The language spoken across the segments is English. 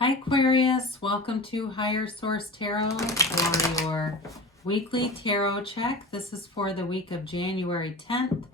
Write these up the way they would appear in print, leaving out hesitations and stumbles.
Hi Aquarius, welcome to Higher Source Tarot for your weekly tarot check. This is for the week of January 10th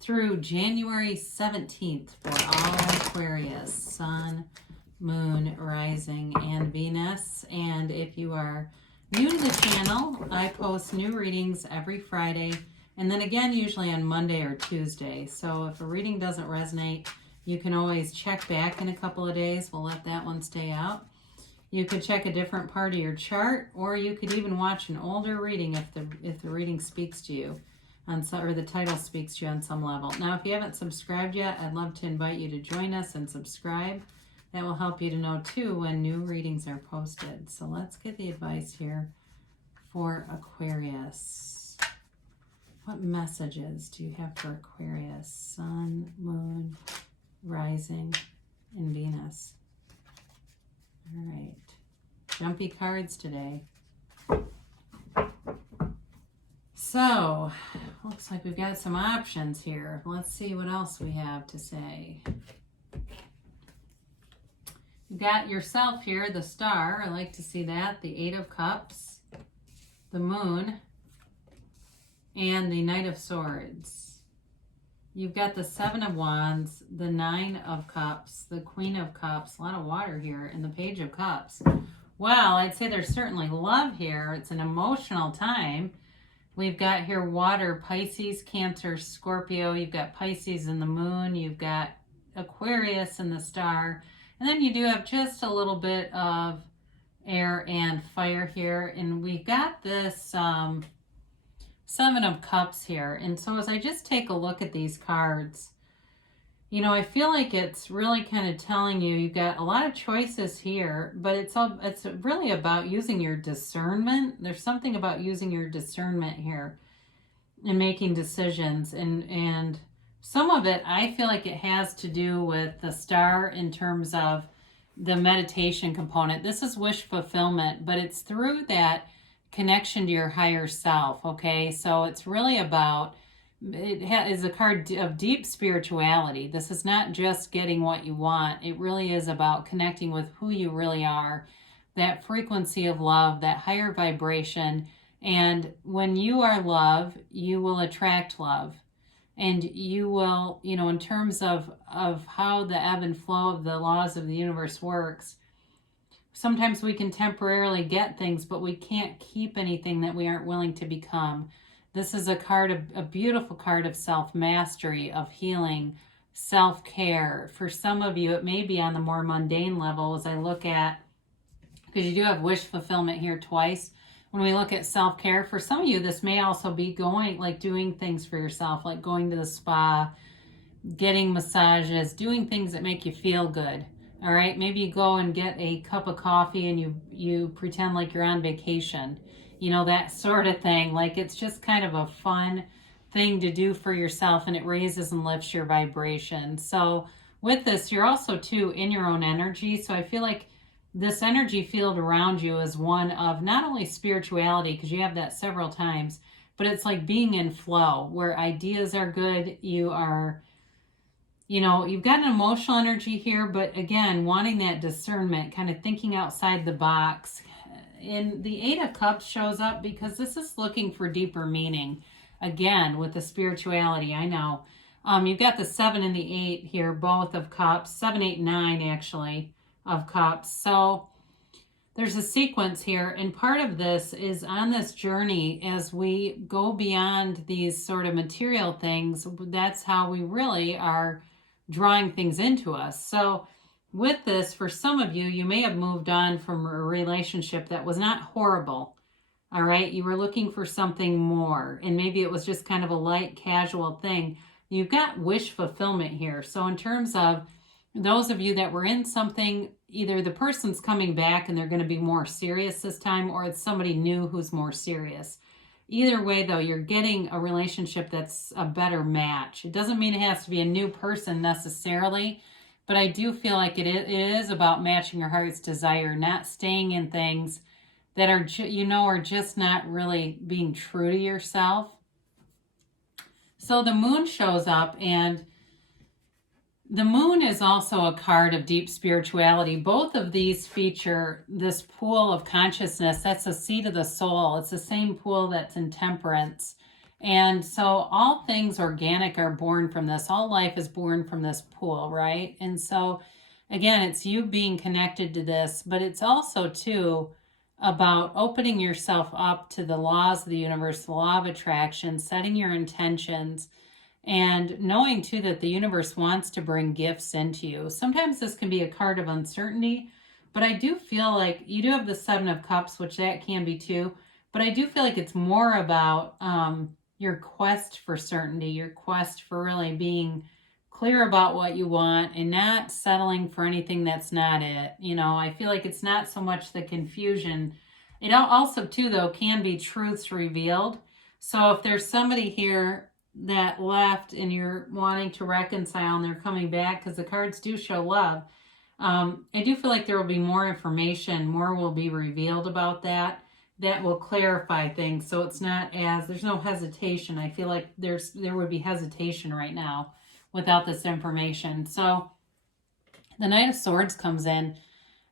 through January 17th for all Aquarius, Sun, Moon, Rising, and Venus. And if you are new to the channel, I post new readings every Friday and then again usually on Monday or Tuesday. So if a reading doesn't resonate, you can always check back in a couple of days. We'll let that one stay out. You could check a different part of your chart, or you could even watch an older reading if the reading speaks to you, or the title speaks to you on some level. Now, if you haven't subscribed yet, I'd love to invite you to join us and subscribe. That will help you to know, too, when new readings are posted. So let's get the advice here for Aquarius. What messages do you have for Aquarius? Sun, Moon, Rising, and Venus. All right. Jumpy cards today. So, looks like we've got some options here. Let's see what else we have to say. You've got yourself here, the Star. I like to see that. The Eight of Cups, the Moon, and the Knight of Swords. You've got the Seven of Wands, the Nine of Cups, the Queen of Cups, a lot of water here, and the Page of Cups. Well, I'd say there's certainly love here. It's an emotional time. We've got here water, Pisces, Cancer, Scorpio. You've got Pisces in the Moon. You've got Aquarius in the Star. And then you do have just a little bit of air and fire here. And we've got this Seven of Cups here. And so as I just take a look at these cards, you know, I feel like it's really kind of telling you you've got a lot of choices here, but it's really about using your discernment. There's something about using your discernment here and making decisions. And some of it, I feel like it has to do with the Star in terms of the meditation component. This is wish fulfillment, but it's through that connection to your higher self, okay? So it's really about, is a card of deep spirituality. This is not just getting what you want. It really is about connecting with who you really are, that frequency of love, that higher vibration. And when you are love, you will attract love. And you will, you know, in terms of how the ebb and flow of the laws of the universe works, sometimes we can temporarily get things, but we can't keep anything that we aren't willing to become. This is a beautiful card of self-mastery, of healing, self-care. For some of you, it may be on the more mundane level as I look at, because you do have wish fulfillment here twice. When we look at self-care, for some of you, this may also be doing things for yourself, like going to the spa, getting massages, doing things that make you feel good. All right, maybe you go and get a cup of coffee and you pretend like you're on vacation. You know, that sort of thing. Like, it's just kind of a fun thing to do for yourself, and it raises and lifts your vibration. So with this, you're also, too, in your own energy. So I feel like this energy field around you is one of not only spirituality, because you have that several times, but it's like being in flow, where ideas are good, you are... You know, you've got an emotional energy here, but again, wanting that discernment, kind of thinking outside the box. And the Eight of Cups shows up because this is looking for deeper meaning. Again, with the spirituality, I know. You've got the 7 and the 8 here, both of cups. 7, 8, 9, actually, of cups. So there's a sequence here, and part of this is on this journey as we go beyond these sort of material things. That's how we really are drawing things into us. So with this, for some of you, you may have moved on from a relationship that was not horrible. All right. You were looking for something more, and maybe it was just kind of a light, casual thing. You've got wish fulfillment here. So in terms of those of you that were in something, either the person's coming back and they're going to be more serious this time, or it's somebody new who's more serious. Either way, though, you're getting a relationship that's a better match. It doesn't mean it has to be a new person necessarily, but I do feel like it is about matching your heart's desire, not staying in things that are, are just not really being true to yourself. So the Moon shows up, and The moon is also a card of deep spirituality. Both of these feature this pool of consciousness. That's the seat of the soul. It's the same pool that's in temperance. And so all things organic are born from this. All life is born from this pool, right? And so again, it's you being connected to this, but it's also too about opening yourself up to the laws of the universe, the law of attraction, setting your intentions, and knowing too that the universe wants to bring gifts into you. Sometimes this can be a card of uncertainty, but I do feel like you do have the Seven of Cups, which that can be too, but I do feel like it's more about your quest for certainty, your quest for really being clear about what you want and not settling for anything that's not it. You know, I feel like it's not so much the confusion. It also too, though, can be truths revealed. So if there's somebody here that left and you're wanting to reconcile and they're coming back, because the cards do show love, I do feel like there will be more information, more will be revealed about that will clarify things. So it's not as, there's no hesitation. I feel like there would be hesitation right now without this information. So the Knight of Swords comes in,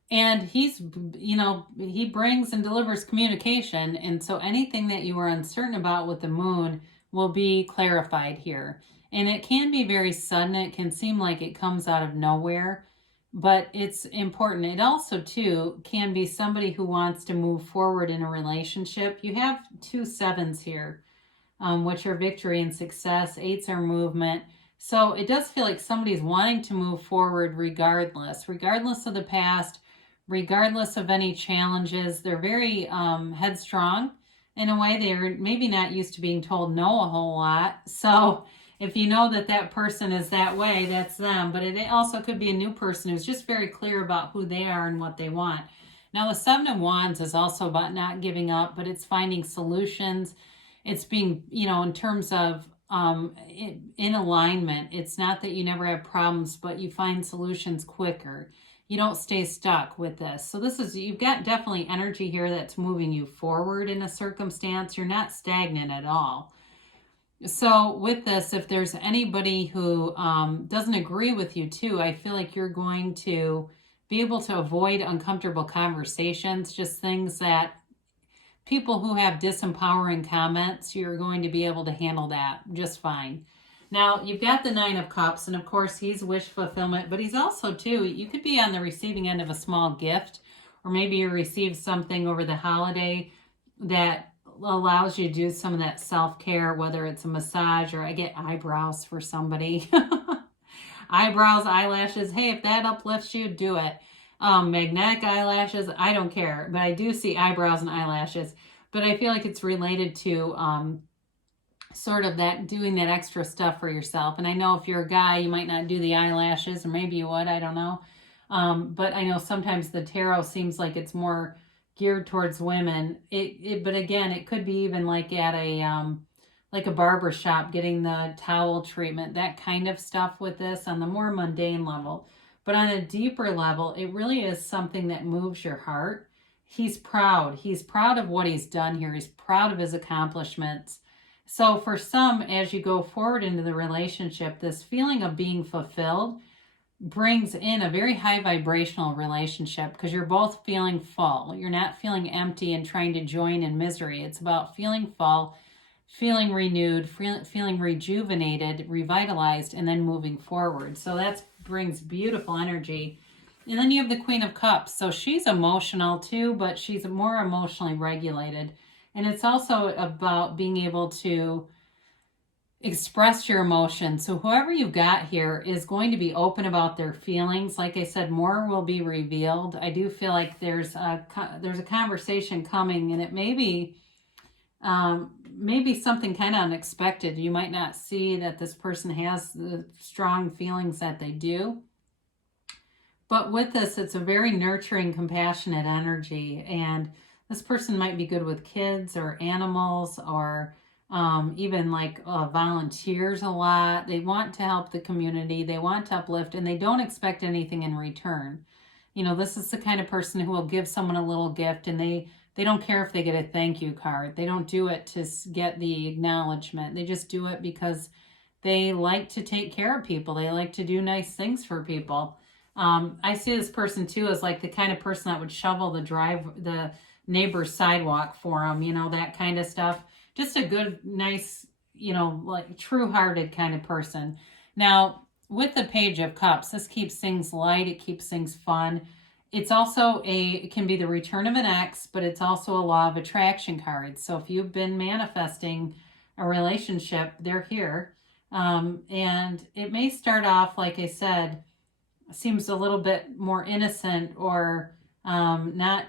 and he's, you know, he brings and delivers communication. And so anything that you were uncertain about with the moon will be clarified here. And it can be very sudden. It can seem like it comes out of nowhere, but it's important. It also, too, can be somebody who wants to move forward in a relationship. You have 2 sevens here, which are victory and success. 8s are movement. So it does feel like somebody's wanting to move forward regardless of the past, regardless of any challenges. They're very headstrong. In a way, they're maybe not used to being told no a whole lot. So if you know that that person is that way, that's them. But it also could be a new person who's just very clear about who they are and what they want. Now, the Seven of Wands is also about not giving up, but it's finding solutions. It's being, you know, in terms of in alignment. It's not that you never have problems, but you find solutions quicker. You don't stay stuck with this. So this is, you've got definitely energy here that's moving you forward in a circumstance. You're not stagnant at all. So with this, if there's anybody who doesn't agree with you too, I feel like you're going to be able to avoid uncomfortable conversations, just things that people who have disempowering comments, you're going to be able to handle that just fine. Now, you've got the Nine of Cups, and of course, he's wish fulfillment, but he's also, too, you could be on the receiving end of a small gift, or maybe you receive something over the holiday that allows you to do some of that self-care, whether it's a massage, or I get eyebrows for somebody. Eyebrows, eyelashes, hey, if that uplifts you, do it. Magnetic eyelashes, I don't care, but I do see eyebrows and eyelashes. But I feel like it's related to sort of that, doing that extra stuff for yourself. And I know if you're a guy, you might not do the eyelashes, or maybe you would, I don't know. But I know sometimes the tarot seems like it's more geared towards women. But again, it could be even like at a barber shop, getting the towel treatment, that kind of stuff with this on the more mundane level. But on a deeper level, it really is something that moves your heart. He's proud. He's proud of what he's done here. He's proud of his accomplishments. So for some, as you go forward into the relationship, this feeling of being fulfilled brings in a very high vibrational relationship, because you're both feeling full. You're not feeling empty and trying to join in misery. It's about feeling full, feeling renewed, feeling rejuvenated, revitalized, and then moving forward. So that brings beautiful energy. And then you have the Queen of Cups. So she's emotional too, but she's more emotionally regulated. And it's also about being able to express your emotions. So whoever you've got here is going to be open about their feelings. Like I said, more will be revealed. I do feel like there's a conversation coming, and it may be maybe something kind of unexpected. You might not see that this person has the strong feelings that they do. But with this, it's a very nurturing, compassionate energy. And this person might be good with kids or animals, or even like volunteers a lot. They want to help the community. They want to uplift, and they don't expect anything in return. You know, this is the kind of person who will give someone a little gift, and they don't care if they get a thank you card. They don't do it to get the acknowledgement. They just do it because They like to take care of people. They like to do nice things for people. I see this person too as like the kind of person that would shovel the neighbor's sidewalk for them, you know, that kind of stuff. Just a good, nice, you know, like true-hearted kind of person. Now, with the Page of Cups, this keeps things light. It keeps things fun. It's also it can be the return of an ex, but it's also a law of attraction card. So if you've been manifesting a relationship, they're here. And it may start off, like I said, seems a little bit more innocent or not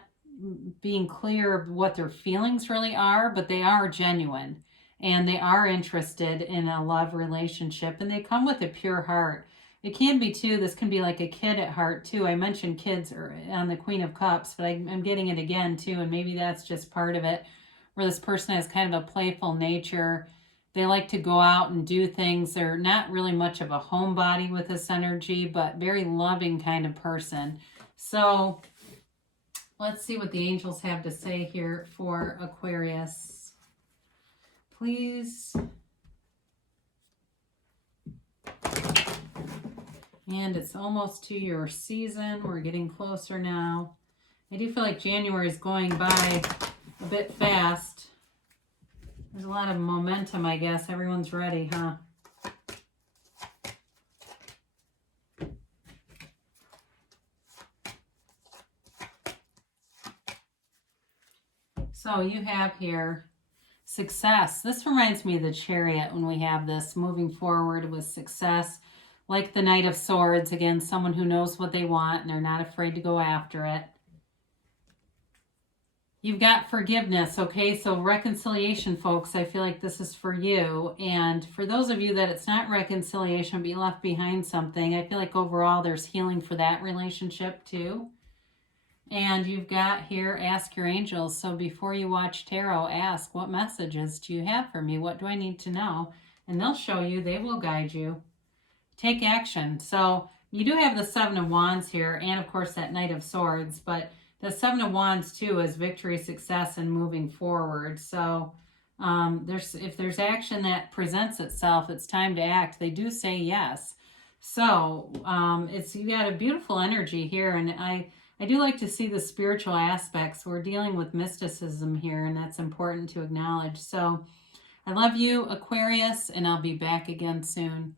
being clear of what their feelings really are, but they are genuine and they are interested in a love relationship and they come with a pure heart. It can be too, this can be like a kid at heart too. I mentioned kids on the Queen of Cups, but I'm getting it again too, and maybe that's just part of it, where this person has kind of a playful nature. They like to go out and do things. They're not really much of a homebody with this energy, but very loving kind of person. So let's see what the angels have to say here for Aquarius. Please. And it's almost to your season. We're getting closer now. I do feel like January is going by a bit fast. There's a lot of momentum, I guess. Everyone's ready, huh? So you have here success. This reminds me of the Chariot when we have this moving forward with success. Like the Knight of Swords, again, someone who knows what they want and they're not afraid to go after it. You've got forgiveness, okay? So reconciliation, folks, I feel like this is for you. And for those of you that it's not reconciliation, but you left behind something, I feel like overall there's healing for that relationship too. And you've got here, ask your angels. So before you watch tarot, ask, what messages do you have for me? What do I need to know? And they'll show you, they will guide you. Take action. So you do have the Seven of Wands here, and of course that Knight of Swords, but the Seven of Wands too is victory, success, and moving forward. So if there's action that presents itself, it's time to act. They do say yes. So you got a beautiful energy here, and I do like to see the spiritual aspects. We're dealing with mysticism here, and that's important to acknowledge. So I love you, Aquarius, and I'll be back again soon.